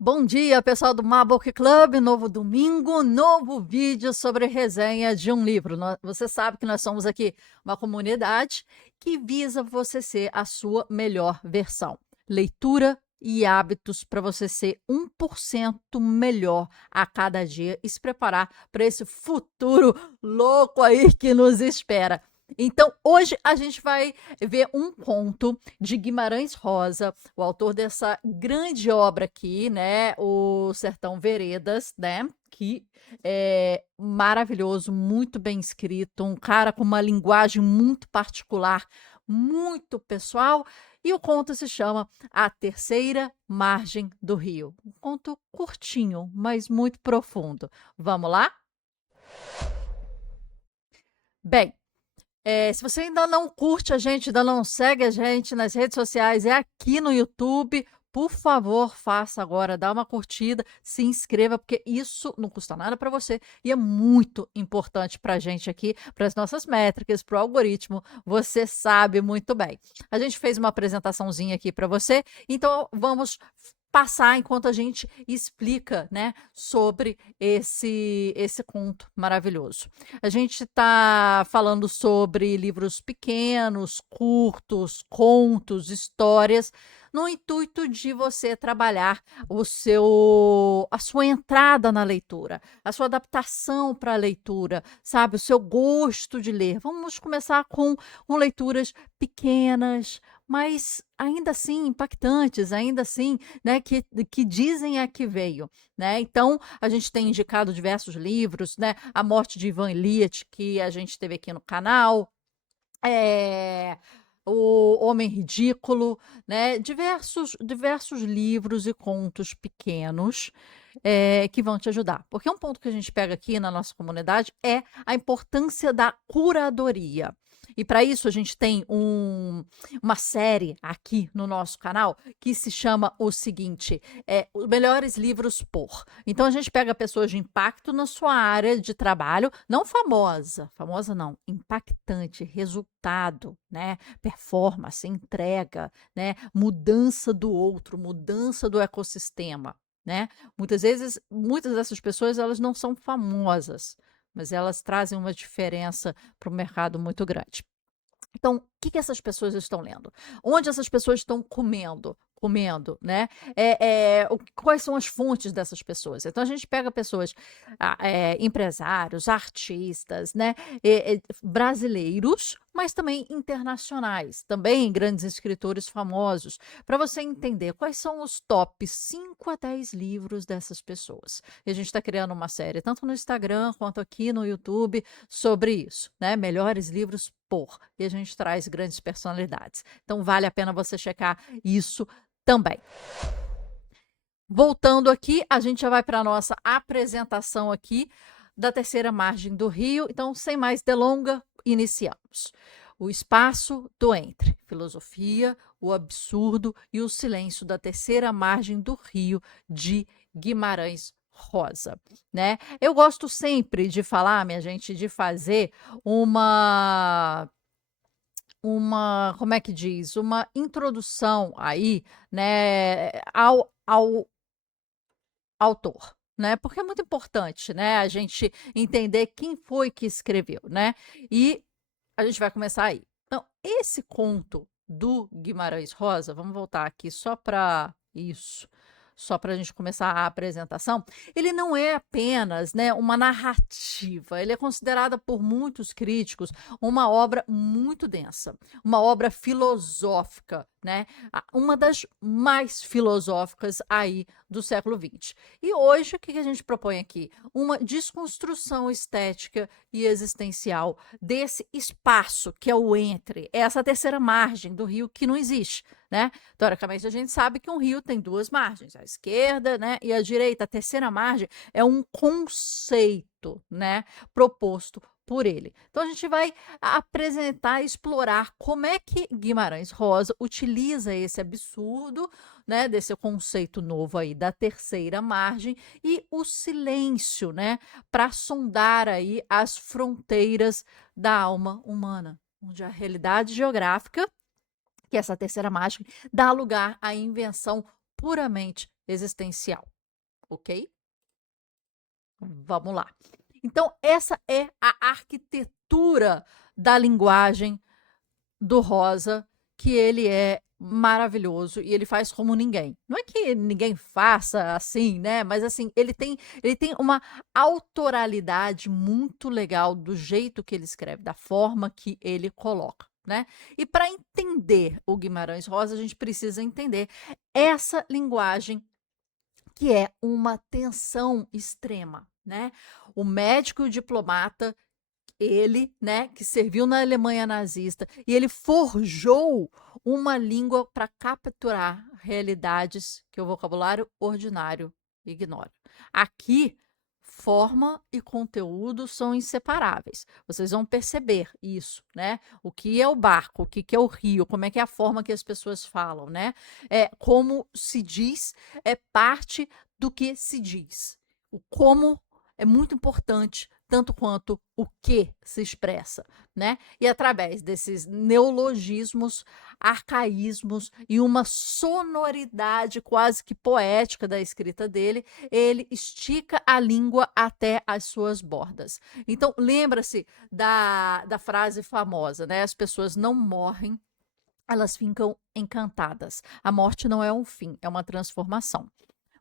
Bom dia, pessoal do Marbook Club. Novo domingo, novo vídeo sobre resenha de um livro. Você sabe que nós somos aqui uma comunidade que visa você ser a sua melhor versão. Leitura e hábitos para você ser 1% melhor a cada dia e se preparar para esse futuro louco aí que nos espera. Então, hoje a gente vai ver um conto de Guimarães Rosa, o autor dessa grande obra aqui, né, o Sertão Veredas, né, que é maravilhoso, muito bem escrito, um cara com uma linguagem muito particular, muito pessoal, e o conto se chama A Terceira Margem do Rio. Um conto curtinho, mas muito profundo. Vamos lá? Bem, se você ainda não curte a gente, ainda não segue a gente nas redes sociais, é aqui no YouTube. Por favor, faça agora, dá uma curtida, se inscreva, porque isso não custa nada para você e é muito importante para a gente aqui, para as nossas métricas, para o algoritmo. Você sabe muito bem. A gente fez uma apresentaçãozinha aqui para você, então vamos passar enquanto a gente explica, né, sobre esse conto maravilhoso. A gente está falando sobre livros pequenos, curtos, contos, histórias, no intuito de você trabalhar a sua entrada na leitura, a sua adaptação para a leitura, sabe, o seu gosto de ler. Vamos começar com leituras pequenas, mas ainda assim impactantes, ainda assim, né, que dizem a que veio, né? Então, a gente tem indicado diversos livros, né? A Morte de Ivan Eliot, que a gente teve aqui no canal, é, O Homem Ridículo, né? Diversos livros e contos pequenos que vão te ajudar. Porque um ponto que a gente pega aqui na nossa comunidade é a importância da curadoria. E para isso a gente tem uma série aqui no nosso canal que se chama o seguinte: os melhores livros por. Então a gente pega pessoas de impacto na sua área de trabalho, não famosa não, impactante, resultado, né? Performance, entrega, né? Mudança do outro, mudança do ecossistema, né? Muitas vezes, muitas dessas pessoas elas não são famosas, mas elas trazem uma diferença para o mercado muito grande. Então, o que essas pessoas estão lendo? Onde essas pessoas estão comendo, né? Quais são as fontes dessas pessoas? Então, a gente pega pessoas, empresários, artistas, né? Brasileiros, mas também internacionais, também grandes escritores famosos, para você entender quais são os top 5 a 10 livros dessas pessoas. E a gente está criando uma série, tanto no Instagram quanto aqui no YouTube, sobre isso, né? Melhores livros por. E a gente traz grandes personalidades. Então, vale a pena você checar isso também. Voltando aqui, a gente já vai para a nossa apresentação aqui da Terceira Margem do Rio. Então, sem mais delonga, iniciamos. O espaço do entre, filosofia, o absurdo e o silêncio da Terceira Margem do Rio, de Guimarães Rosa, né? Eu gosto sempre de falar, minha gente, de fazer como é que diz? Uma introdução aí, né, ao autor, né? Porque é muito importante, né, a gente entender quem foi que escreveu, né? E a gente vai começar aí. Então, esse conto do Guimarães Rosa, vamos voltar aqui só para isso, só para a gente começar a apresentação. Ele não é apenas, né, uma narrativa, ele é considerada por muitos críticos uma obra muito densa, uma obra filosófica, né? Uma das mais filosóficas aí do século XX. E hoje, o que a gente propõe aqui? Uma desconstrução estética e existencial desse espaço que é o entre, é essa terceira margem do rio que não existe, né? Teoricamente, a gente sabe que um rio tem duas margens, a esquerda, né, e a direita. A terceira margem é um conceito, né, proposto por ele. Então, a gente vai apresentar, explorar como é que Guimarães Rosa utiliza esse absurdo, né, desse conceito novo aí da terceira margem e o silêncio, né, para sondar aí as fronteiras da alma humana, onde a realidade geográfica, que é essa terceira margem, dá lugar à invenção puramente existencial, ok? Vamos lá. Então, essa é a arquitetura da linguagem do Rosa, que ele é maravilhoso e ele faz como ninguém. Não é que ninguém faça assim, né? Mas assim, ele tem uma autoralidade muito legal do jeito que ele escreve, da forma que ele coloca, né? E para entender o Guimarães Rosa, a gente precisa entender essa linguagem que é uma tensão extrema, né? O médico e o diplomata, ele, né, que serviu na Alemanha nazista, e ele forjou uma língua para capturar realidades que o vocabulário ordinário ignora. Aqui, forma e conteúdo são inseparáveis. Vocês vão perceber isso, né? O que é o barco, o que é o rio, como é que é a forma que as pessoas falam, né? Como se diz é parte do que se diz. O como é muito importante, tanto quanto o que se expressa, né? E através desses neologismos, arcaísmos e uma sonoridade quase que poética da escrita dele, ele estica a língua até as suas bordas. Então, lembra-se da frase famosa, né? As pessoas não morrem, elas ficam encantadas. A morte não é um fim, é uma transformação.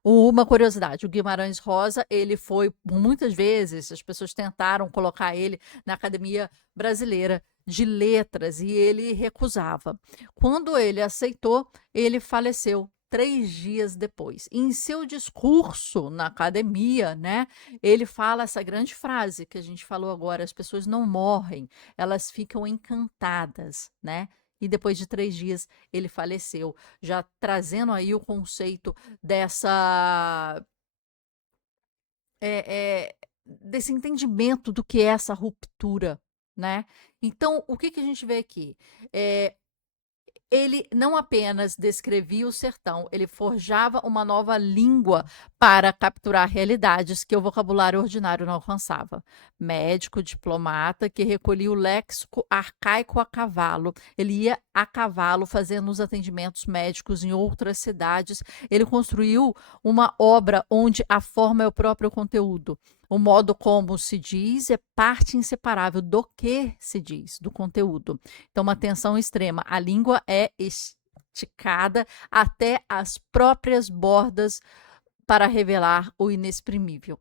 Uma curiosidade, o Guimarães Rosa, ele foi muitas vezes, as pessoas tentaram colocar ele na Academia Brasileira de Letras e ele recusava. Quando ele aceitou, ele faleceu 3 dias depois. E em seu discurso na academia, né, ele fala essa grande frase que a gente falou agora: as pessoas não morrem, elas ficam encantadas, né? E depois de 3 dias ele faleceu, já trazendo aí o conceito dessa desse entendimento do que é essa ruptura, né? Então, o que que a gente vê aqui? Ele não apenas descrevia o sertão, ele forjava uma nova língua para capturar realidades que o vocabulário ordinário não alcançava. Médico, diplomata, que recolhia o léxico arcaico a cavalo. Ele ia a cavalo fazendo os atendimentos médicos em outras cidades. Ele construiu uma obra onde a forma é o próprio conteúdo. O modo como se diz é parte inseparável do que se diz, do conteúdo. Então, uma tensão extrema. A língua é esticada até as próprias bordas para revelar o inexprimível.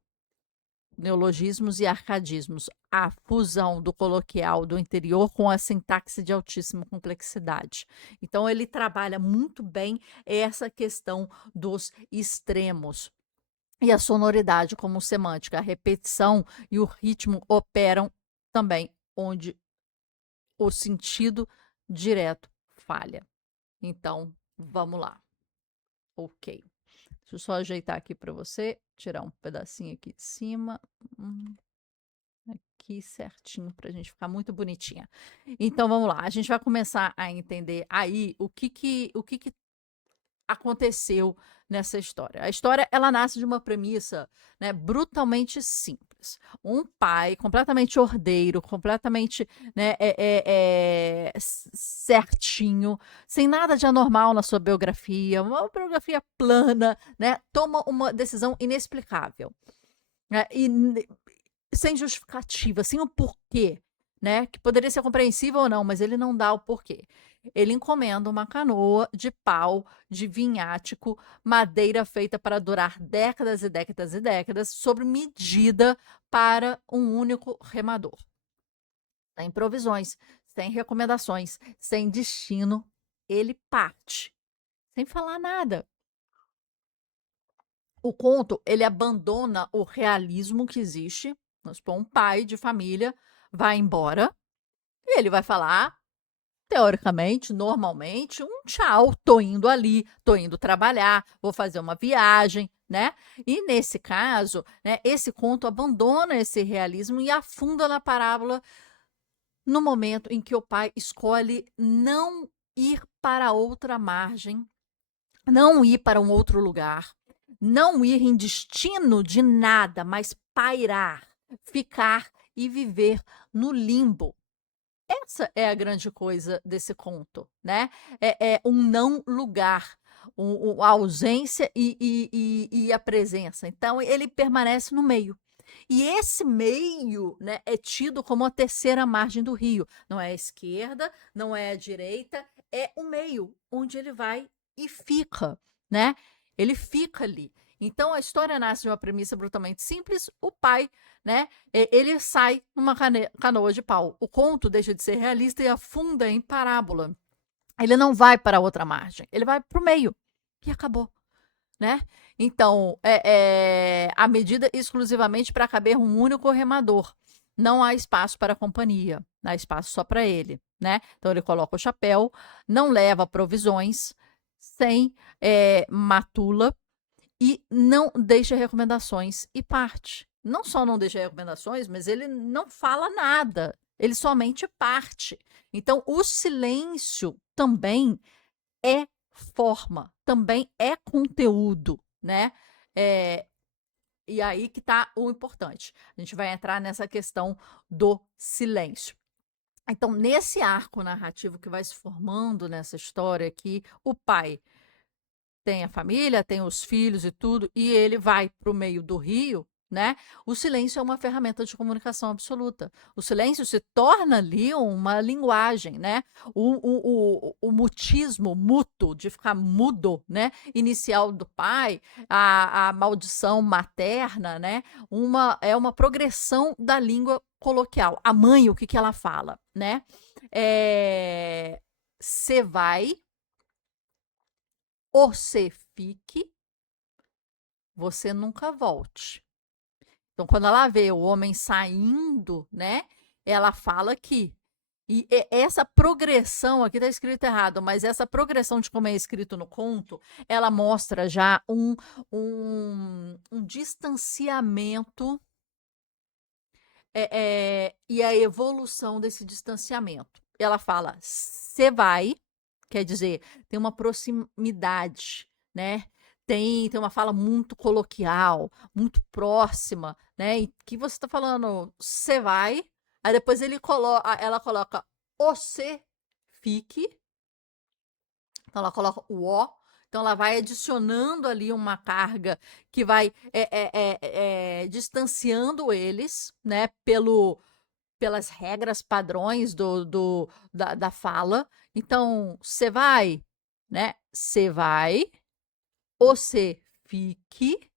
Neologismos e arcadismos, a fusão do coloquial do interior com a sintaxe de altíssima complexidade. Então, ele trabalha muito bem essa questão dos extremos. E a sonoridade como semântica, a repetição e o ritmo operam também onde o sentido direto falha. Então, vamos lá. Ok. Deixa eu só ajeitar aqui para você, tirar um pedacinho aqui de cima. Aqui certinho para a gente ficar muito bonitinha. Então, vamos lá. A gente vai começar a entender aí o que aconteceu nessa história. A história, ela nasce de uma premissa, né, brutalmente simples. Um pai completamente ordeiro, completamente, né, certinho, sem nada de anormal na sua biografia, uma biografia plana, né, toma uma decisão inexplicável, né, sem justificativa, sem o porquê, né? Que poderia ser compreensível ou não, mas ele não dá o porquê. Ele encomenda uma canoa de pau, de vinhático, madeira feita para durar décadas e décadas e décadas, sob medida para um único remador. Sem provisões, sem recomendações, sem destino, ele parte, sem falar nada. O conto, ele abandona o realismo que existe. Vamos supor, um pai de família vai embora e ele vai falar, teoricamente, normalmente, um tchau, tô indo ali, tô indo trabalhar, vou fazer uma viagem, né? E nesse caso, né, esse conto abandona esse realismo e afunda na parábola no momento em que o pai escolhe não ir para outra margem, não ir para um outro lugar, não ir em destino de nada, mas pairar, ficar e viver no limbo. Essa é a grande coisa desse conto, né? É um não lugar, a ausência e a presença. Então, ele permanece no meio. E esse meio, né, é tido como a terceira margem do rio. Não é a esquerda, não é a direita, é o meio, onde ele vai e fica, né? Ele fica ali. Então, a história nasce de uma premissa brutalmente simples. O pai, né, ele sai numa canoa de pau. O conto deixa de ser realista e afunda em parábola. Ele não vai para a outra margem, ele vai para o meio. E acabou, né? Então, a medida exclusivamente para caber um único remador. Não há espaço para a companhia, há espaço só para ele, né? Então, ele coloca o chapéu, não leva provisões, sem matula e não deixa recomendações e parte. Não só não deixa recomendações, mas ele não fala nada, ele somente parte. Então, o silêncio também é forma, também é conteúdo, né? E aí que está o importante. A gente vai entrar nessa questão do silêncio. Então, nesse arco narrativo que vai se formando nessa história aqui, o pai tem a família, tem os filhos e tudo, e ele vai para o meio do rio, né? O silêncio é uma ferramenta de comunicação absoluta. O silêncio se torna ali uma linguagem, né? O mutismo, muto, de ficar mudo, né? Inicial do pai, a maldição materna, né? É uma progressão da língua coloquial. A mãe, o que, que ela fala, né? Você vai, ou você fique, você nunca volte. Então, quando ela vê o homem saindo, né, ela fala que. E essa progressão, aqui está escrito errado, mas essa progressão de como é escrito no conto, ela mostra já um distanciamento e a evolução desse distanciamento. Ela fala, você vai, quer dizer, tem uma proximidade, né? Tem uma fala muito coloquial, muito próxima, né? E que você está falando, você vai, aí depois ela coloca você fique, então ela coloca o ó, então ela vai adicionando ali uma carga que vai distanciando eles, né? Pelas regras padrões da fala. Então, você vai, né? Você vai, você fique,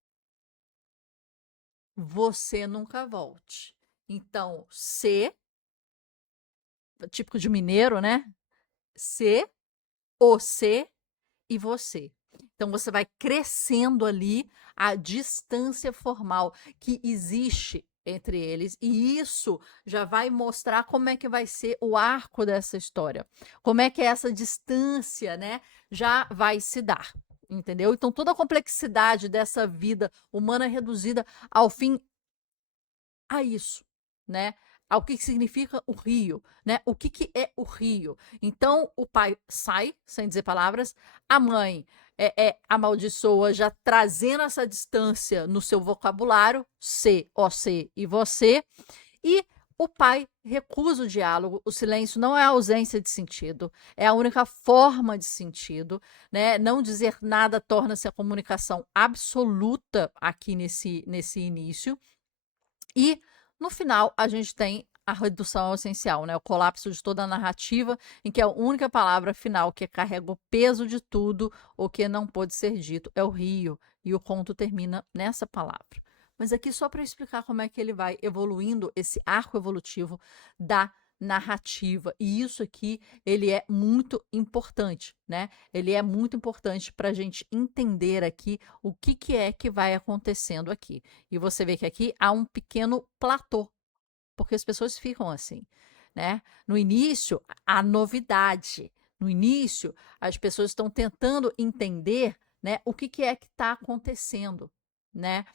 você nunca volte. Então, se, típico de mineiro, né? Se, você e você. Então, você vai crescendo ali a distância formal que existe entre eles, e isso já vai mostrar como é que vai ser o arco dessa história, como é que essa distância, né, já vai se dar, entendeu? Então, toda a complexidade dessa vida humana é reduzida ao fim a isso, né? Ao que significa o rio, né? O que é o rio? Então, o pai sai, sem dizer palavras, a mãe amaldiçoa, já trazendo essa distância no seu vocabulário, se, você e você, e o pai recusa o diálogo, o silêncio não é a ausência de sentido, é a única forma de sentido, né? Não dizer nada torna-se a comunicação absoluta aqui nesse início, e, no final, a gente tem a redução ao essencial, né? O colapso de toda a narrativa, em que a única palavra final que carrega o peso de tudo, o que não pôde ser dito, é o rio. E o conto termina nessa palavra. Mas aqui só para explicar como é que ele vai evoluindo, esse arco evolutivo da narrativa. E isso aqui, ele é muito importante, né? Ele é muito importante para a gente entender aqui o que é que vai acontecendo aqui. E você vê que aqui há um pequeno platô, porque as pessoas ficam assim, né? No início, a novidade. No início, as pessoas estão tentando entender, né, o que é que está acontecendo, né?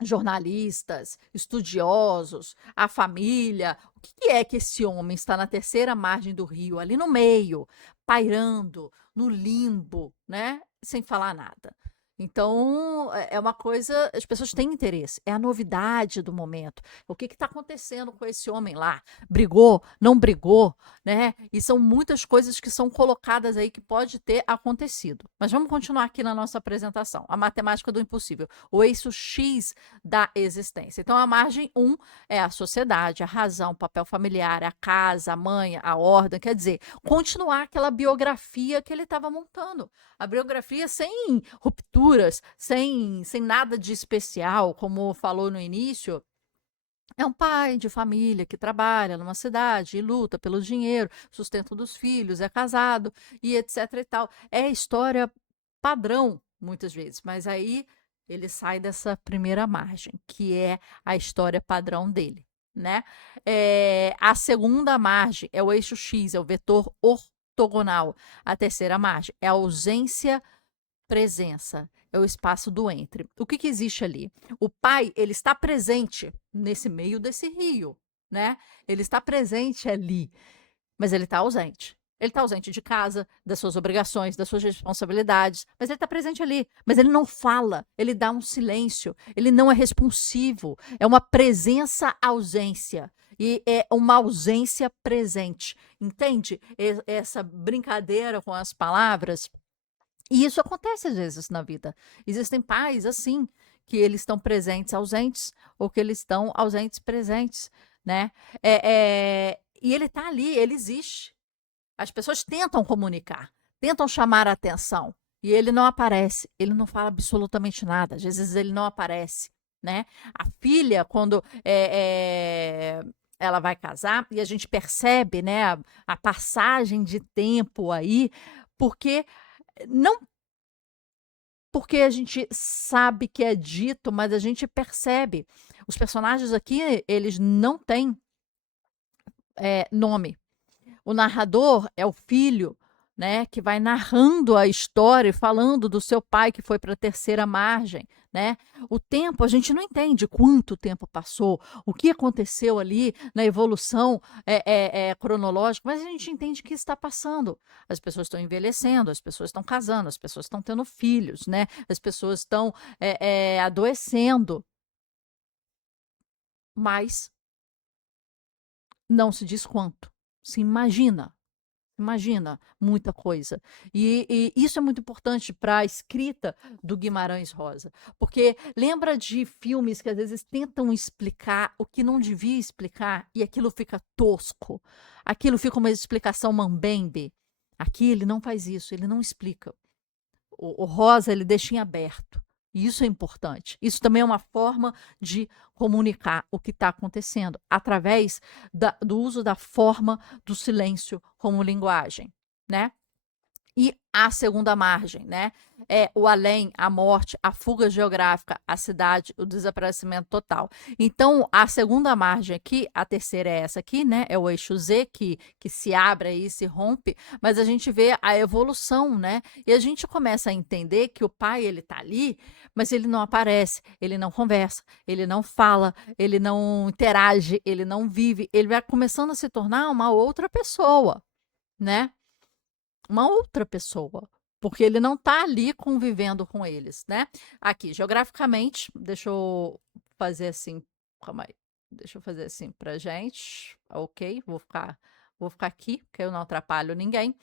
Jornalistas, estudiosos, a família. O que é que esse homem está na terceira margem do rio, ali no meio, pairando, no limbo, né? Sem falar nada. Então, é uma coisa, as pessoas têm interesse, é a novidade do momento. O que está acontecendo com esse homem lá? Brigou? Não brigou? Né? E são muitas coisas que são colocadas aí que pode ter acontecido. Mas vamos continuar aqui na nossa apresentação. A matemática do impossível, o eixo X da existência. Então, a margem 1 é a sociedade, a razão, o papel familiar, a casa, a mãe, a ordem. Quer dizer, continuar aquela biografia que ele estava montando. A biografia sem rupturas, sem nada de especial, como falou no início. É um pai de família que trabalha numa cidade e luta pelo dinheiro, sustento dos filhos, é casado e etc e tal. É a história padrão, muitas vezes, mas aí ele sai dessa primeira margem, que é a história padrão dele, né? A segunda margem é o eixo X, é o vetor ortogonal. A terceira margem é a ausência presença, é o espaço do entre. O que existe ali? O pai, ele está presente nesse meio desse rio, né? Ele está presente ali, mas ele está ausente. Ele está ausente de casa, das suas obrigações, das suas responsabilidades, mas ele está presente ali. Mas ele não fala, ele dá um silêncio, ele não é responsivo. É uma presença-ausência. E é uma ausência presente. Entende? Essa brincadeira com as palavras. E isso acontece às vezes na vida. Existem pais assim, que eles estão presentes ausentes, ou que eles estão ausentes presentes, né? E ele está ali, ele existe. As pessoas tentam comunicar, tentam chamar a atenção, e ele não aparece, ele não fala absolutamente nada, às vezes ele não aparece, né? A filha, quando ela vai casar, e a gente percebe, né, a passagem de tempo aí, porque não porque a gente sabe que é dito, mas a gente percebe. Os personagens aqui, eles não têm nome. O narrador é o filho, né, que vai narrando a história, falando do seu pai que foi para a terceira margem, né? O tempo, a gente não entende quanto tempo passou, o que aconteceu ali na evolução cronológica, mas a gente entende que está passando. As pessoas estão envelhecendo, as pessoas estão casando, as pessoas estão tendo filhos, né? As pessoas estão adoecendo, mas não se diz quanto. Se imagina. Imagina, muita coisa. E isso é muito importante para a escrita do Guimarães Rosa, porque lembra de filmes que às vezes tentam explicar o que não devia explicar e aquilo fica tosco, aquilo fica uma explicação mambembe. Aqui ele não faz isso, ele não explica. O Rosa, ele deixa em aberto. E isso é importante. Isso também é uma forma de comunicar o que está acontecendo, através do uso da forma do silêncio como linguagem, né? E a segunda margem, né? É o além, a morte, a fuga geográfica, a cidade, o desaparecimento total. Então, a segunda margem aqui, a terceira é essa aqui, né? É o eixo Z que se abre e se rompe, mas a gente vê a evolução, né? E a gente começa a entender que o pai, ele tá ali, mas ele não aparece, ele não conversa, ele não fala, ele não interage, ele não vive, ele vai começando a se tornar uma outra pessoa, né? Uma outra pessoa, porque ele não está ali convivendo com eles, né? Aqui, geograficamente, deixa eu fazer assim, calma aí, deixa eu fazer assim pra gente, ok? Vou ficar aqui, porque eu não atrapalho ninguém.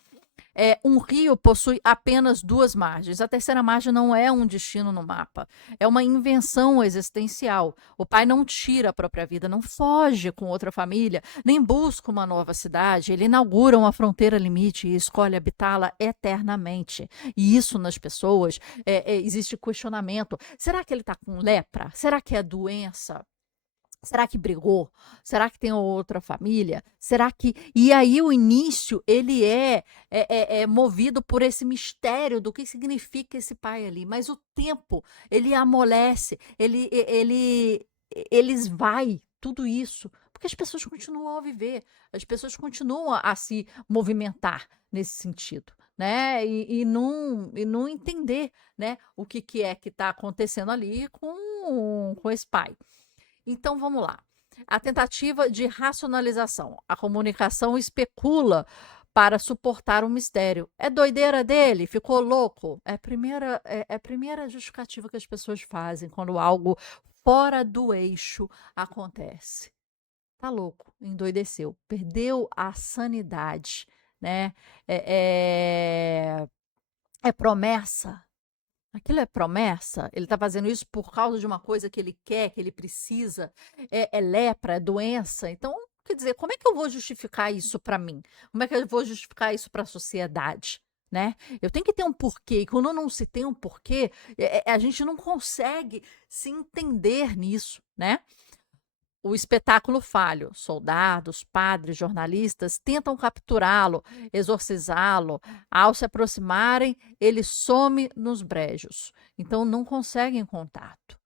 Um rio possui apenas duas margens. A terceira margem não é um destino no mapa, é uma invenção existencial. O pai não tira a própria vida, não foge com outra família, nem busca uma nova cidade. Ele inaugura uma fronteira limite e escolhe habitá-la eternamente. E isso nas pessoas existe questionamento. Será que ele está com lepra? Será que é doença? Será que brigou? Será que tem outra família? Será que. E aí o início ele é movido por esse mistério do que significa esse pai ali. Mas o tempo ele amolece, eles vai tudo isso, porque as pessoas continuam a viver, as pessoas continuam a se movimentar nesse sentido. Né? E não entender, né, o que é que está acontecendo ali com esse pai. Então vamos lá. A tentativa de racionalização. A comunicação especula para suportar o mistério. É doideira dele? Ficou louco? É a primeira justificativa que as pessoas fazem quando algo fora do eixo acontece. Tá louco, endoideceu, perdeu a sanidade, né? É, é promessa. Aquilo é promessa? Ele está fazendo isso por causa de uma coisa que ele quer, que ele precisa? É lepra, é doença? Então, quer dizer, como é que eu vou justificar isso para mim? Como é que eu vou justificar isso para a sociedade? Né? Eu tenho que ter um porquê, e quando não se tem um porquê, a gente não consegue se entender nisso, né? O espetáculo falho. Soldados, padres, jornalistas tentam capturá-lo, exorcizá-lo. Ao se aproximarem, ele some nos brejos. Então não conseguem contato.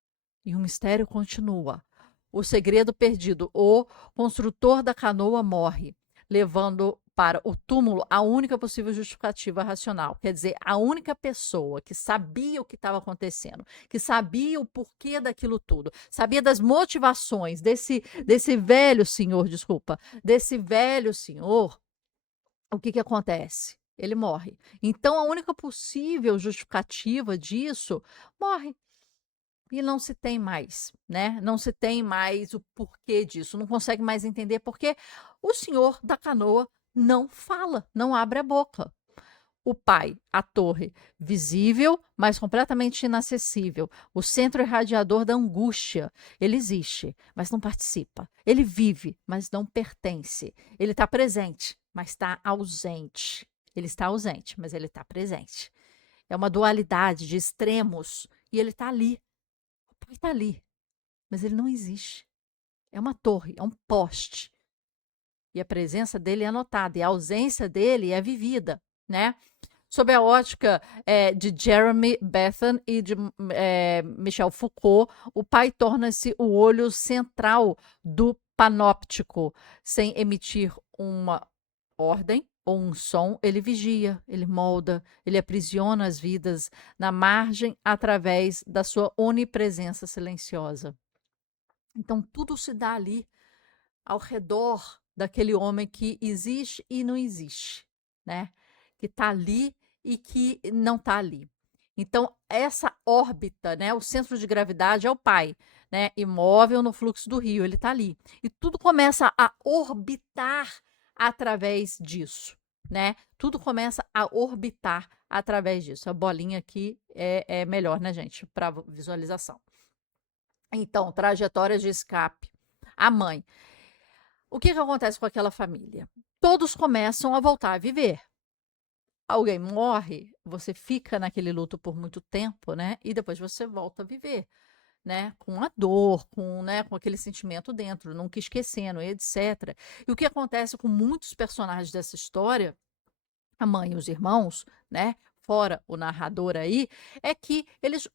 E o mistério continua. O segredo perdido. O construtor da canoa morre, levando para o túmulo a única possível justificativa racional. Quer dizer, a única pessoa que sabia o que estava acontecendo, que sabia o porquê daquilo tudo, sabia das motivações desse velho senhor, desculpa, desse velho senhor, o que acontece? Ele morre. Então, a única possível justificativa disso morre. E não se tem mais, né? Não se tem mais o porquê disso, não consegue mais entender porque o senhor da canoa não fala, não abre a boca. O pai, a torre, visível, mas completamente inacessível. O centro irradiador da angústia. Ele existe, mas não participa. Ele vive, mas não pertence. Ele está presente, mas está ausente. Ele está ausente, mas ele está presente. É uma dualidade de extremos e ele está ali. O pai está ali, mas ele não existe. É uma torre, é um poste. E a presença dele é notada, e a ausência dele é vivida, né? Sob a ótica de Jeremy Bentham e de Michel Foucault, o pai torna-se o olho central do panóptico. Sem emitir uma ordem ou um som, ele vigia, ele molda, ele aprisiona as vidas na margem através da sua onipresença silenciosa. Então, tudo se dá ali, ao redor daquele homem que existe e não existe, né? Que está ali e que não está ali. Então, essa órbita, né? O centro de gravidade é o pai, né? Imóvel no fluxo do rio, ele está ali. E tudo começa a orbitar através disso, né? Tudo começa a orbitar através disso. A bolinha aqui é melhor, né, gente? Para visualização. Então, trajetórias de escape. A mãe. O que acontece com aquela família? Todos começam a voltar a viver. Alguém morre, você fica naquele luto por muito tempo, né? E depois você volta a viver, né? Com a dor, com aquele sentimento dentro, nunca esquecendo, etc. E o que acontece com muitos personagens dessa história, a mãe e os irmãos, né? Fora o narrador aí, é que eles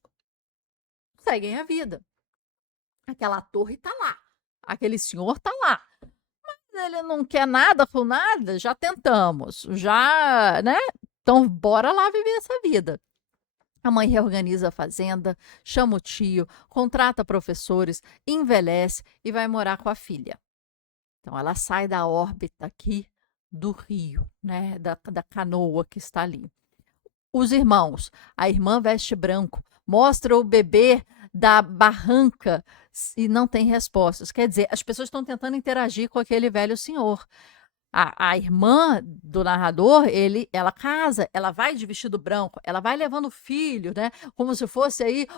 seguem a vida. Aquela torre tá lá, aquele senhor tá lá. Ele não quer nada com nada, já tentamos, já, né? Então, bora lá viver essa vida. A mãe reorganiza a fazenda, chama o tio, contrata professores, envelhece e vai morar com a filha. Então, ela sai da órbita aqui do rio, né? Da canoa que está ali. Os irmãos, a irmã veste branco, mostra o bebê da barranca e não tem respostas. Quer dizer, as pessoas estão tentando interagir com aquele velho senhor. A irmã do narrador, ela casa, ela vai de vestido branco, ela vai levando o filho, né? Como se fosse aí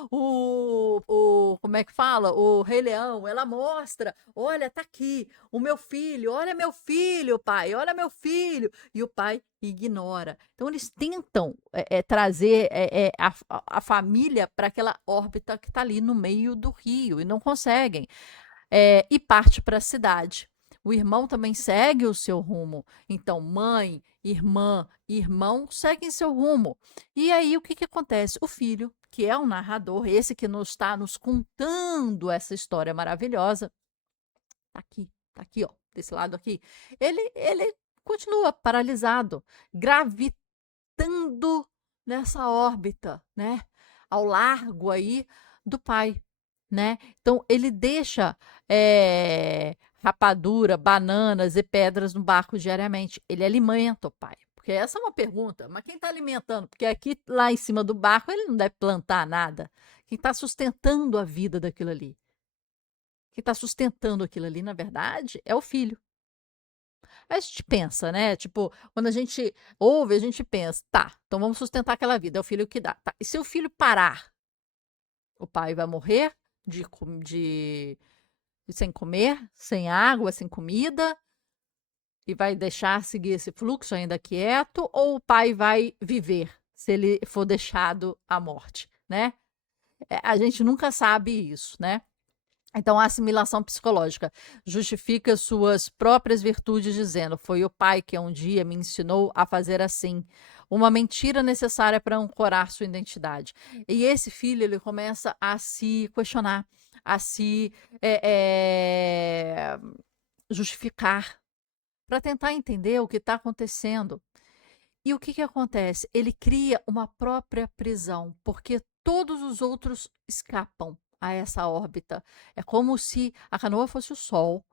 como é que fala? O Rei Leão. Ela mostra, olha, tá aqui, o meu filho, olha meu filho, pai, olha meu filho. E o pai ignora. Então, eles tentam trazer a família para aquela órbita que está ali no meio do rio e não conseguem. E parte para a cidade. O irmão também segue o seu rumo. Então, mãe, irmã, irmão seguem seu rumo. E aí, o que acontece? O filho, que é o narrador, esse que está nos contando essa história maravilhosa, tá aqui, ó, desse lado aqui. Ele continua paralisado, gravitando nessa órbita, né? Ao largo aí do pai, né? Então, ele deixa rapadura, bananas e pedras no barco diariamente. Ele alimenta o pai. Porque essa é uma pergunta, mas quem está alimentando? Porque aqui, lá em cima do barco, ele não deve plantar nada. Quem está sustentando a vida daquilo ali? Quem está sustentando aquilo ali, na verdade, é o filho. Aí a gente pensa, né? Tipo, quando a gente ouve, a gente pensa, tá, então vamos sustentar aquela vida, é o filho que dá. Tá. E se o filho parar, o pai vai morrer de sem comer, sem água, sem comida, e vai deixar seguir esse fluxo ainda quieto, ou o pai vai viver se ele for deixado à morte, né? A gente nunca sabe isso, né? Então, a assimilação psicológica justifica suas próprias virtudes, dizendo: foi o pai que um dia me ensinou a fazer assim. Uma mentira necessária para ancorar sua identidade. E esse filho, ele começa a se questionar, a se justificar, para tentar entender o que está acontecendo. E o que, que acontece? Ele cria uma própria prisão, porque todos os outros escapam a essa órbita. É como se a canoa fosse o Sol,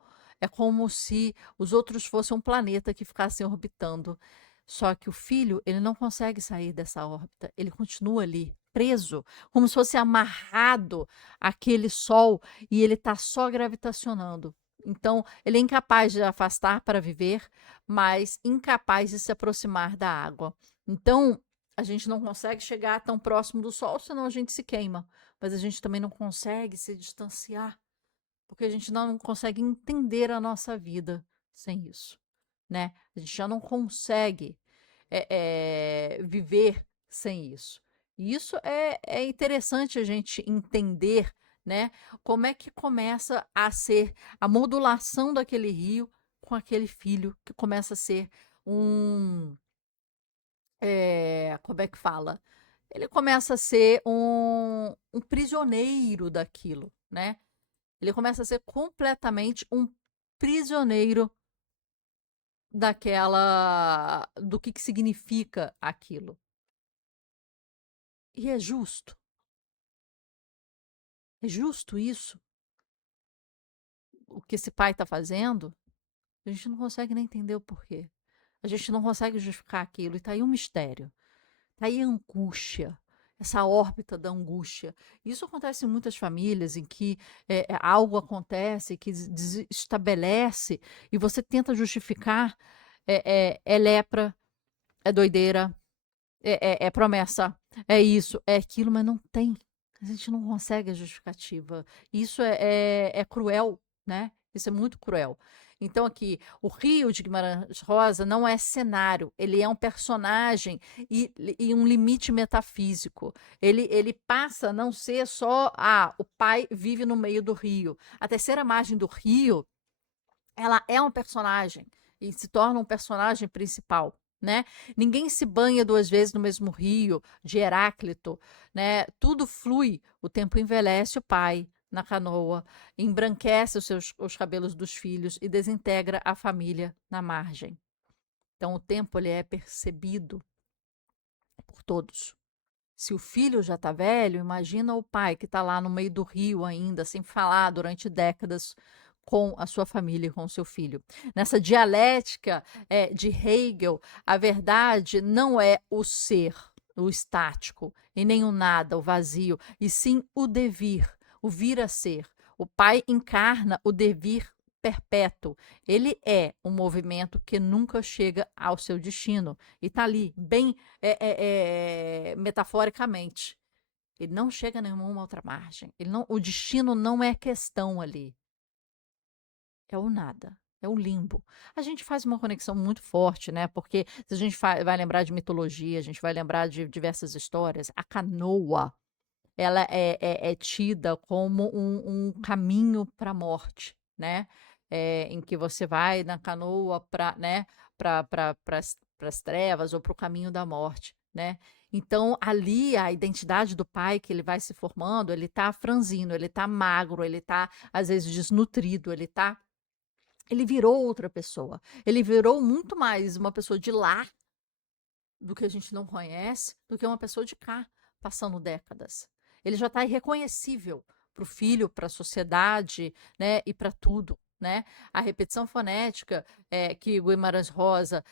é como se os outros fossem um planeta que ficassem orbitando. Só que o filho, ele não consegue sair dessa órbita, ele continua ali, preso, como se fosse amarrado àquele Sol e ele está só gravitacionando. Então, ele é incapaz de afastar para viver, mas incapaz de se aproximar da água. Então, a gente não consegue chegar tão próximo do sol, senão a gente se queima. Mas a gente também não consegue se distanciar, porque a gente não consegue entender a nossa vida sem isso, né? A gente já não consegue viver sem isso. E isso é interessante a gente entender, né? Como é que começa a ser a modulação daquele rio com aquele filho que começa a ser um, como é que fala? Ele começa a ser um prisioneiro daquilo, né? Ele começa a ser completamente um prisioneiro do que significa aquilo. E é justo? É justo isso? O que esse pai está fazendo? A gente não consegue nem entender o porquê. A gente não consegue justificar aquilo. E está aí um mistério. Está aí a angústia. Essa órbita da angústia. Isso acontece em muitas famílias em que algo acontece que desestabelece e você tenta justificar. É lepra, é doideira, é promessa, é isso, é aquilo, mas não tem. A gente não consegue a justificativa. Isso é cruel, né? Isso é muito cruel. Então, aqui, o Rio de Guimarães Rosa não é cenário, ele é um personagem e um limite metafísico. Ele passa a não ser só, o pai vive no meio do rio. A terceira margem do rio, ela é um personagem e se torna um personagem principal, né? Ninguém se banha duas vezes no mesmo rio, de Heráclito, né? Tudo flui, o tempo envelhece o pai na canoa, embranquece os cabelos dos filhos e desintegra a família na margem. Então o tempo ele é percebido por todos. Se o filho já está velho, imagina o pai que está lá no meio do rio ainda, sem falar durante décadas com a sua família e com o seu filho. Nessa dialética de Hegel, a verdade não é o ser, o estático, e nem o nada, o vazio, e sim o devir, o vir a ser. O pai encarna o devir perpétuo. Ele é um movimento que nunca chega ao seu destino. E está ali, bem metaforicamente. Ele não chega a nenhuma outra margem. O destino não é questão ali. É o nada. É o limbo. A gente faz uma conexão muito forte, né? Porque se a gente vai lembrar de mitologia, a gente vai lembrar de diversas histórias, a canoa, ela é tida como um caminho para a morte, né? Em que você vai na canoa para, né, para as trevas ou para o caminho da morte, né? Então, ali, a identidade do pai que ele vai se formando, ele tá franzino, ele tá magro, ele tá, às vezes, desnutrido, ele virou outra pessoa. Ele virou muito mais uma pessoa de lá, do que a gente não conhece, do que uma pessoa de cá, passando décadas. Ele já está irreconhecível para o filho, para a sociedade, né, e para tudo. né? A repetição fonética, que Guimarães Rosa,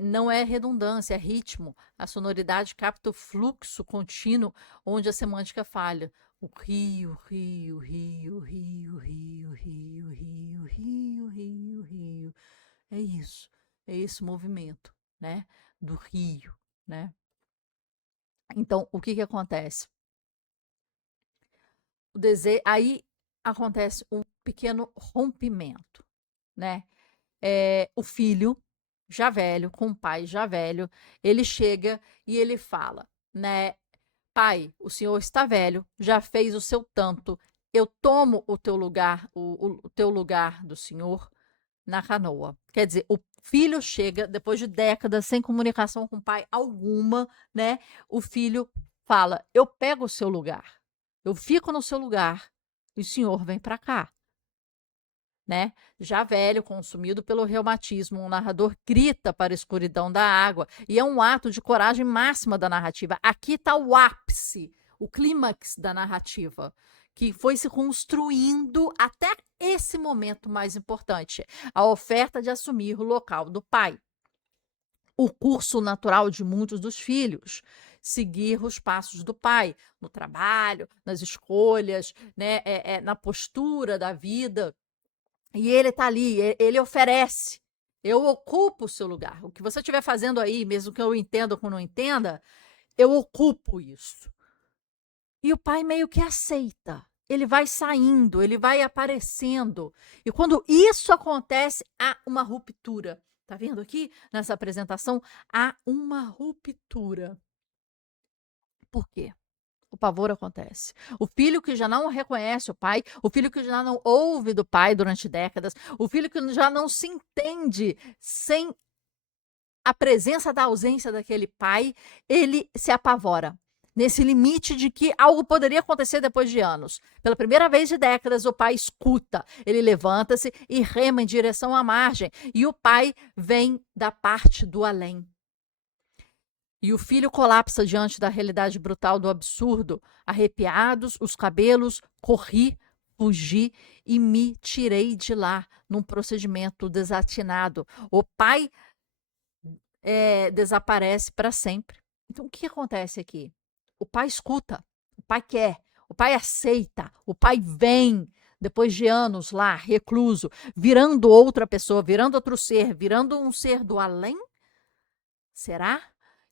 não é redundância, é ritmo. A sonoridade capta o fluxo contínuo onde a semântica falha. O rio, rio, rio, rio, rio, rio, rio, rio, rio, rio. É isso. É esse movimento, né? Do rio, né? Então, o que que acontece? Aí acontece um pequeno rompimento, né? O filho, já velho, com o pai já velho, ele chega e ele fala, né? Pai, o senhor está velho, já fez o seu tanto, eu tomo o teu lugar, o teu lugar do senhor na canoa. Quer dizer, o filho chega, depois de décadas sem comunicação com o pai alguma, né? O filho fala: eu pego o seu lugar, eu fico no seu lugar, e o senhor vem para cá. Né? Já velho, consumido pelo reumatismo, um narrador grita para a escuridão da água, e é um ato de coragem máxima da narrativa. Aqui está o ápice, o clímax da narrativa, que foi se construindo até esse momento mais importante, a oferta de assumir o local do pai. O curso natural de muitos dos filhos, seguir os passos do pai, no trabalho, nas escolhas, né, na postura da vida. E ele está ali, ele oferece. Eu ocupo o seu lugar. O que você estiver fazendo aí, mesmo que eu entenda ou que eu não entenda, eu ocupo isso. E o pai meio que aceita. Ele vai saindo, ele vai aparecendo. E quando isso acontece, há uma ruptura. Tá vendo aqui nessa apresentação? Há uma ruptura. Por quê? O pavor acontece. O filho que já não reconhece o pai, o filho que já não ouve do pai durante décadas, o filho que já não se entende sem a presença da ausência daquele pai, ele se apavora. Nesse limite de que algo poderia acontecer depois de anos. Pela primeira vez de décadas, o pai escuta, ele levanta-se e rema em direção à margem, e o pai vem da parte do além. E o filho colapsa diante da realidade brutal do absurdo. Arrepiados os cabelos, corri, fugi e me tirei de lá num procedimento desatinado. O pai desaparece para sempre. Então, o que acontece aqui? O pai escuta, o pai quer, o pai aceita, o pai vem depois de anos lá, recluso, virando outra pessoa, virando outro ser, virando um ser do além. Será?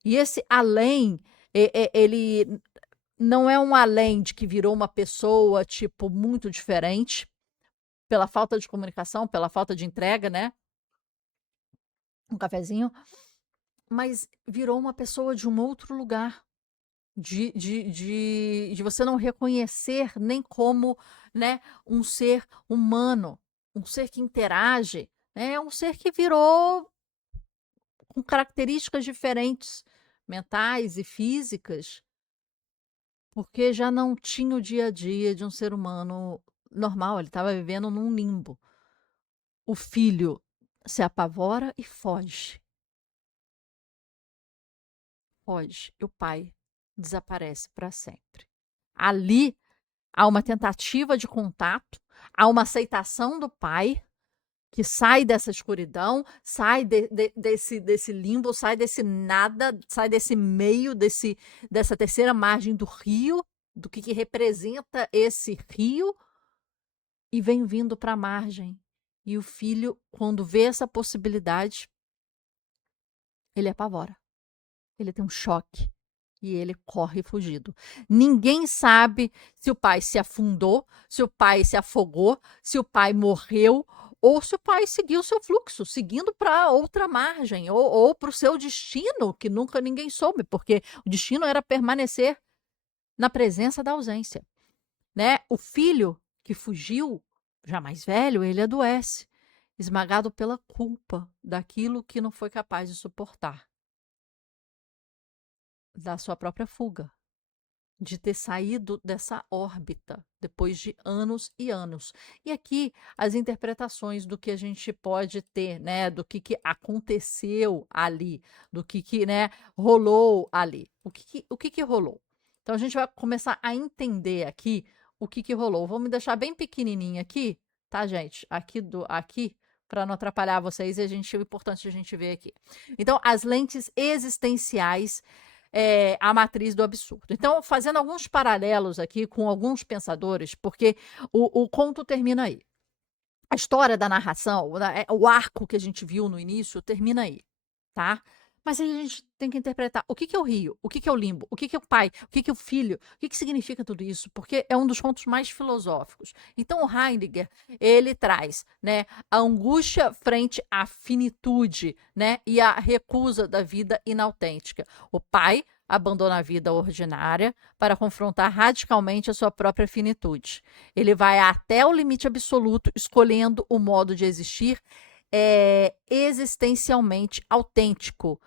E esse além, ele não é um além de que virou uma pessoa, tipo, muito diferente, pela falta de comunicação, pela falta de entrega, né? Um cafezinho, mas virou uma pessoa de um outro lugar, de você não reconhecer nem como, né, um ser humano, um ser que interage, né? É um ser que virou com características diferentes, mentais e físicas, porque já não tinha o dia a dia de um ser humano normal, ele estava vivendo num limbo. O filho se apavora e foge. Foge. E o pai desaparece para sempre. Ali há uma tentativa de contato, há uma aceitação do pai, que sai dessa escuridão, sai desse limbo, sai desse nada, sai desse meio, dessa terceira margem do rio, do que representa esse rio, e vem vindo para a margem. E o filho, quando vê essa possibilidade, ele apavora. Ele tem um choque e ele corre fugido. Ninguém sabe se o pai se afundou, se o pai se afogou, se o pai morreu, ou se o pai seguiu seu fluxo, seguindo para outra margem, ou para o seu destino, que nunca ninguém soube, porque o destino era permanecer na presença da ausência. Né? O filho que fugiu, já mais velho, ele adoece, esmagado pela culpa daquilo que não foi capaz de suportar, da sua própria fuga, de ter saído dessa órbita depois de anos e anos. E aqui as interpretações do que a gente pode ter, né, do que aconteceu ali, do que, né, rolou ali. O que rolou? Então a gente vai começar a entender aqui o que rolou. Vou me deixar bem pequenininha aqui, tá, gente? Aqui para não atrapalhar vocês, o importante a gente ver aqui. Então, as lentes existenciais a matriz do absurdo. Então, fazendo alguns paralelos aqui com alguns pensadores, porque o conto termina aí. A história da narração, o arco que a gente viu no início, termina aí, tá? Mas aí a gente tem que interpretar o que que é o rio, o que que é o limbo, o que que é o pai, o que que é o filho, o que que significa tudo isso, porque é um dos contos mais filosóficos. Então, o Heidegger, ele traz, né, a angústia frente à finitude, né, e a recusa da vida inautêntica. O pai abandona a vida ordinária para confrontar radicalmente a sua própria finitude. Ele vai até o limite absoluto, escolhendo o modo de existir existencialmente autêntico,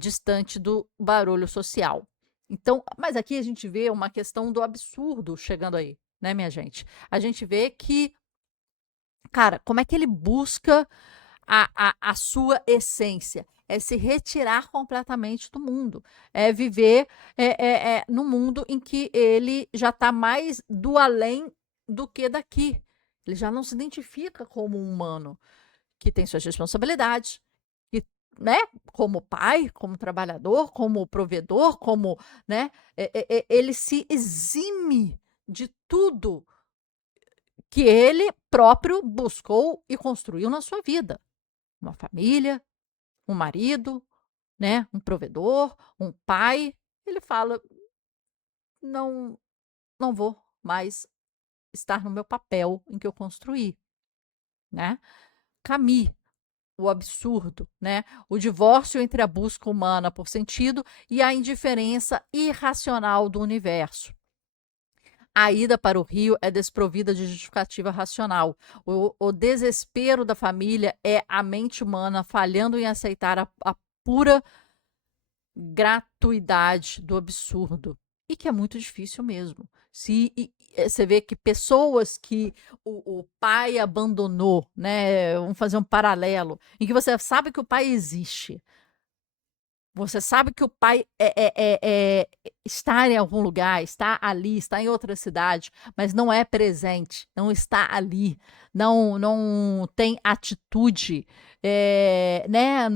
distante do barulho social. Então, mas aqui a gente vê uma questão do absurdo chegando aí, né, minha gente? A gente vê que, cara, como é que ele busca a sua essência? É se retirar completamente do mundo, é viver no mundo em que ele já está mais do além do que daqui. Ele já não se identifica como um humano que tem suas responsabilidades, que, né, como pai, como trabalhador, como provedor, como, né, ele se exime de tudo que ele próprio buscou e construiu na sua vida. Uma família, um marido, né, um provedor, um pai. Ele fala: não, não vou mais estar no meu papel em que eu construí, né? Camus, o absurdo, né? O divórcio entre a busca humana por sentido e a indiferença irracional do universo. A ida para o rio é desprovida de justificativa racional. O desespero da família é a mente humana falhando em aceitar a pura gratuidade do absurdo. E que é muito difícil mesmo. Você vê que pessoas que o pai abandonou, né? Vamos fazer um paralelo, em que você sabe que o pai existe. Você sabe que o pai está em algum lugar, está ali, está em outra cidade, mas não é presente, não está ali, não tem atitude, né?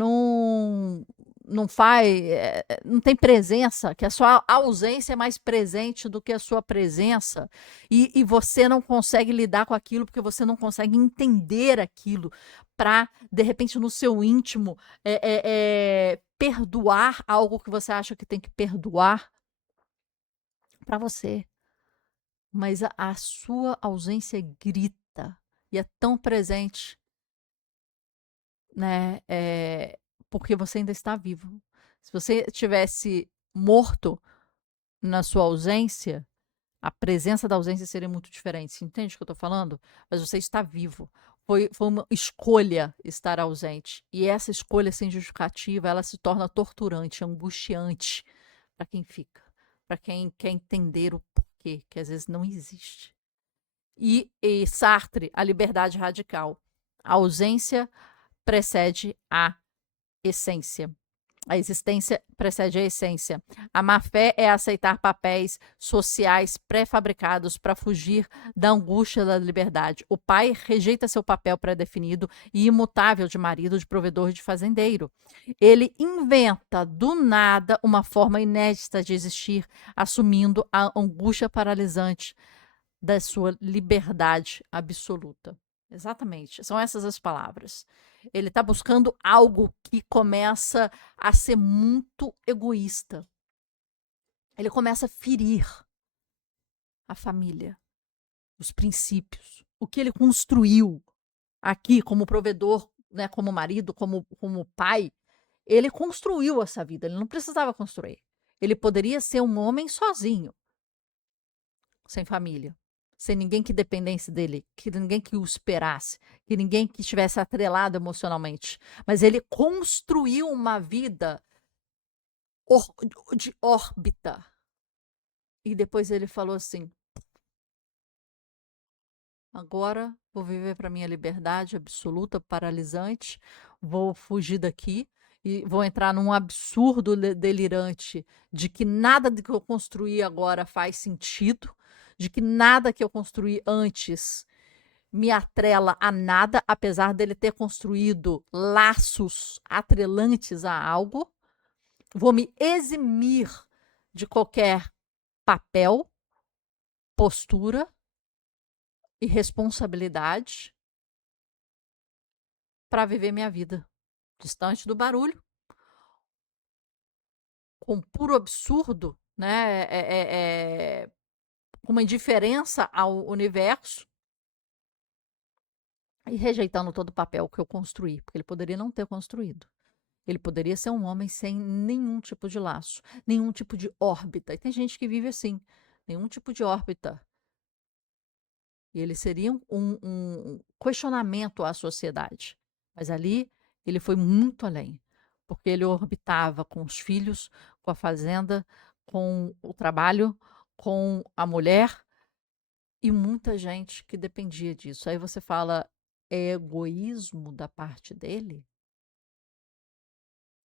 Não faz, não tem presença, que a sua ausência é mais presente do que a sua presença, e você não consegue lidar com aquilo porque você não consegue entender aquilo para, de repente, no seu íntimo, perdoar algo que você acha que tem que perdoar para você. Mas a sua ausência grita e é tão presente, né? Porque você ainda está vivo. Se você tivesse morto na sua ausência, a presença da ausência seria muito diferente. Você entende o que eu estou falando? Mas você está vivo. Foi uma escolha estar ausente. E essa escolha sem justificativa, ela se torna torturante, angustiante para quem fica, para quem quer entender o porquê, que às vezes não existe. E Sartre, a liberdade radical. A ausência precede a essência. A existência precede a essência. A má-fé é aceitar papéis sociais pré-fabricados para fugir da angústia da liberdade. O pai rejeita seu papel pré-definido e imutável de marido, de provedor, de fazendeiro. Ele inventa do nada uma forma inédita de existir, assumindo a angústia paralisante da sua liberdade absoluta. Exatamente, são essas as palavras. Ele está buscando algo que começa a ser muito egoísta. Ele começa a ferir a família, os princípios, o que ele construiu aqui como provedor, né, como marido, como pai. Ele construiu essa vida, ele não precisava construir. Ele poderia ser um homem sozinho, sem família, sem ninguém que dependesse dele, que ninguém que o esperasse, que ninguém que estivesse atrelado emocionalmente. Mas ele construiu uma vida de órbita. E depois ele falou assim: agora vou viver para minha liberdade absoluta, paralisante, vou fugir daqui e vou entrar num absurdo delirante de que nada do que eu construí agora faz sentido, de que nada que eu construí antes me atrela a nada, apesar dele ter construído laços atrelantes a algo. Vou me eximir de qualquer papel, postura e responsabilidade para viver minha vida distante do barulho, com puro absurdo, né? Com uma indiferença ao universo e rejeitando todo o papel que eu construí, porque ele poderia não ter construído. Ele poderia ser um homem sem nenhum tipo de laço, nenhum tipo de órbita. E tem gente que vive assim, nenhum tipo de órbita. E ele seria um questionamento à sociedade. Mas ali ele foi muito além, porque ele orbitava com os filhos, com a fazenda, com o trabalho, com a mulher e muita gente que dependia disso. Aí você fala, é egoísmo da parte dele?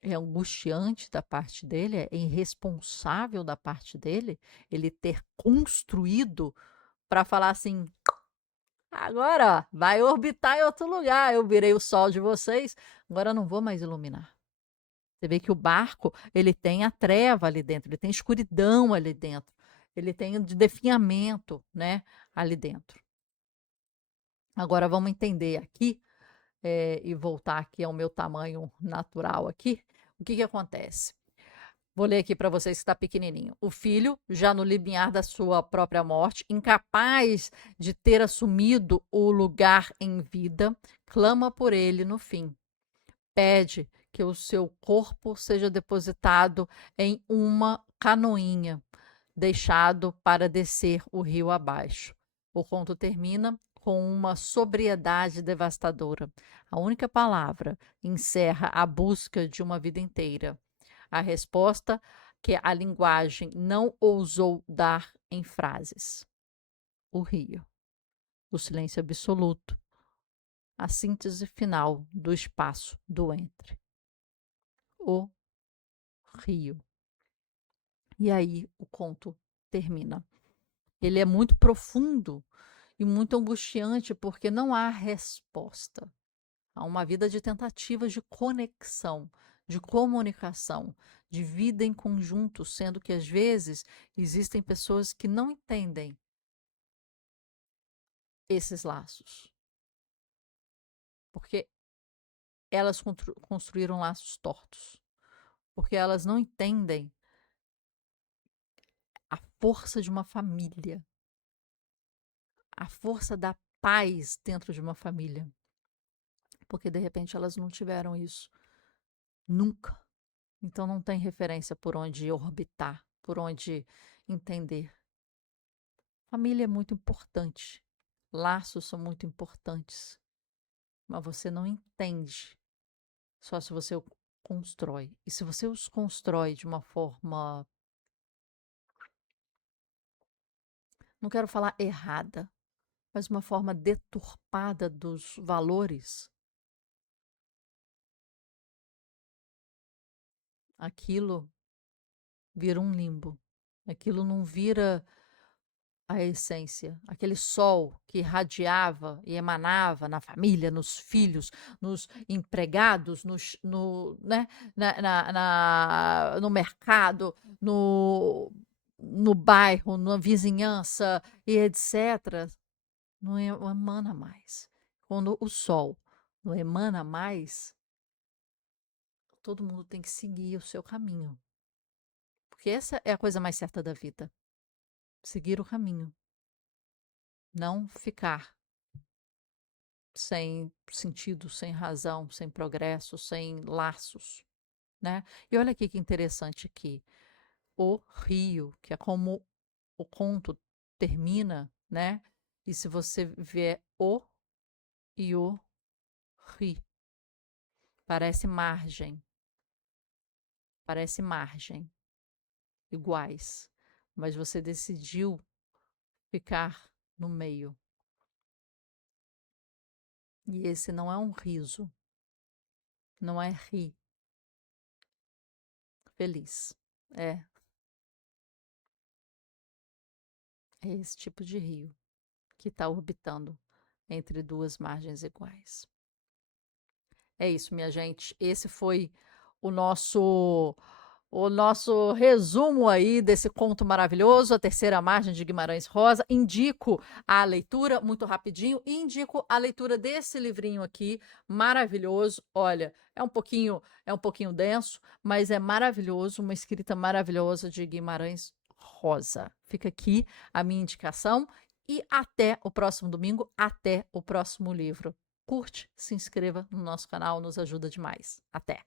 É angustiante da parte dele? É irresponsável da parte dele? Ele ter construído para falar assim: agora, ó, vai orbitar em outro lugar. Eu virei o sol de vocês, agora eu não vou mais iluminar. Você vê que o barco, ele tem a treva ali dentro, ele tem escuridão ali dentro, ele tem de definhamento, né, ali dentro. Agora vamos entender aqui, e voltar aqui ao meu tamanho natural aqui, o que que acontece? Vou ler aqui para vocês que está pequenininho. O filho, já no limiar da sua própria morte, incapaz de ter assumido o lugar em vida, clama por ele no fim. Pede que o seu corpo seja depositado em uma canoinha, deixado para descer o rio abaixo. O conto termina com uma sobriedade devastadora. A única palavra encerra a busca de uma vida inteira. A resposta que a linguagem não ousou dar em frases. O rio. O silêncio absoluto. A síntese final do espaço do entre. O rio. E aí o conto termina. Ele é muito profundo e muito angustiante porque não há resposta. Há uma vida de tentativas de conexão, de comunicação, de vida em conjunto, sendo que às vezes existem pessoas que não entendem esses laços, porque elas construíram laços tortos, porque elas não entendem a força de uma família, a força da paz dentro de uma família, porque de repente elas não tiveram isso nunca. Então não tem referência por onde orbitar, por onde entender. Família é muito importante, laços são muito importantes, mas você não entende só se você o constrói. E se você os constrói de uma forma, não quero falar errada, mas uma forma deturpada dos valores, aquilo vira um limbo. Aquilo não vira a essência, aquele sol que irradiava e emanava na família, nos filhos, nos empregados, né, no mercado, no bairro, na vizinhança e etc., não emana mais. Quando o sol não emana mais, todo mundo tem que seguir o seu caminho. Porque essa é a coisa mais certa da vida. Seguir o caminho. Não ficar sem sentido, sem razão, sem progresso, sem laços, né? E olha aqui que interessante aqui. O rio, que é como o conto termina, né? E se você vê o e o ri, parece margem, iguais, mas você decidiu ficar no meio. E esse não é um riso, não é rir feliz. É, é esse tipo de rio que está orbitando entre duas margens iguais. É isso, minha gente. Esse foi o nosso resumo aí desse conto maravilhoso, A Terceira Margem de Guimarães Rosa. Indico a leitura muito rapidinho e indico a leitura desse livrinho aqui, maravilhoso. Olha, é um pouquinho denso, mas é maravilhoso, uma escrita maravilhosa de Guimarães Rosa. Fica aqui a minha indicação e até o próximo domingo, até o próximo livro. Curte, se inscreva no nosso canal, nos ajuda demais. Até!